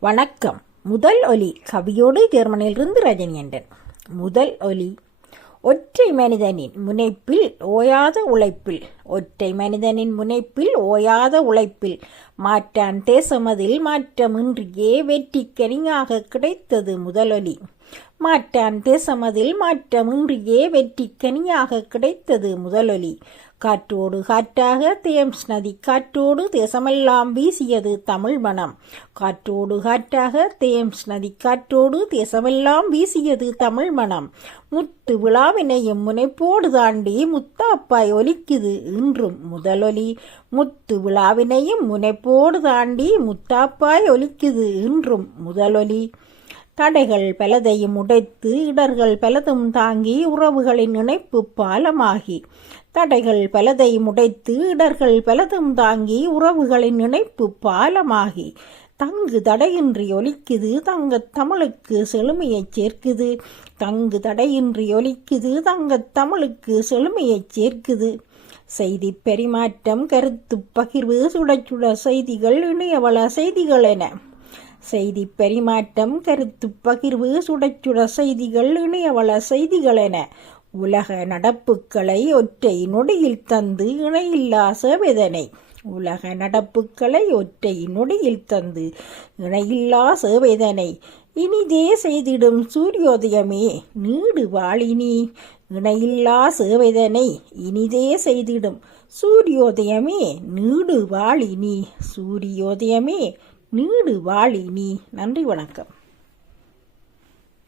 வணக்கம். முதல் ஒலி கவியோடு ஜெர்மனியிலிருந்து ரஜினியண்டன் முதல் ஒலி. ஒற்றை மனிதனின் முனைப்பில் ஓயாத உழைப்பில். ஒற்றை மனிதனின் முனைப்பில் ஓயாத உழைப்பில். மாற்றான் தேசமதில் மாற்றமின்றியே வெற்றிக்கனியாக கிடைத்தது முதலொலி. மாற்றான் தேசமதில் மாற்றமின்றியே வெற்றிக்கனியாக கிடைத்தது முதலொலி. காற்றோடு காற்றாக தேம்ஸ் நதி காற்றோடு தேசமெல்லாம் வீசியது தமிழ் மனம் காற்றோடு காற்றாக தேம்ஸ் நதி காற்றோடு தேசமெல்லாம் வீசியது தமிழ் மனம் முத்து விழாவினையும் முனைப்போடு தாண்டி முத்தாப்பாய் ஒலிக்குது இன்றும் முதலொலி. முத்து விழாவினையும் முனைப்போடு தாண்டி முத்தாப்பாய் ஒலிக்குது இன்றும் முதலொலி. தடைகள் பலதையும் உடைத்து இடர்கள் பலதும் தாங்கி உறவுகளின் இணைப்பு பாலமாகி. தடைகள் பலதையும் உடைத்து இடர்கள் பலதும் தாங்கி உறவுகளின் இணைப்பு பாலமாகி. தங்கு தடையின்றி ஒலிக்குது தங்க தமிழுக்கு செழுமையை சேர்க்குது. தங்கு தடையின்றி ஒலிக்குது தங்க தமிழுக்கு செழுமையை சேர்க்குது. செய்தி பரிமாற்றம் கருத்து பகிர்வு சுடச்சுட செய்திகள் இணையவள செய்திகள் என. செய்தி பரிமாற்றம் கருத்து பகிர்வு சுடச்சுட செய்திகள் இணையவள செய்திகள் என. உலக நடப்புகளை ஒற்றை நொடியில் தந்து இணையில்லா சேவைதனை உலக நடப்புகளை ஒற்றை நொடியில் தந்து இணையில்லா சேவைதனை. இனிதே செய்திடும் சூரியோதயமே நீடு வாழினி. இணையில்லா சேவைதனை இனிதே செய்திடும் சூரியோதயமே நீடு வாழினி. சூரியோதயமே நீடு வாழினி. நன்றி வணக்கம்.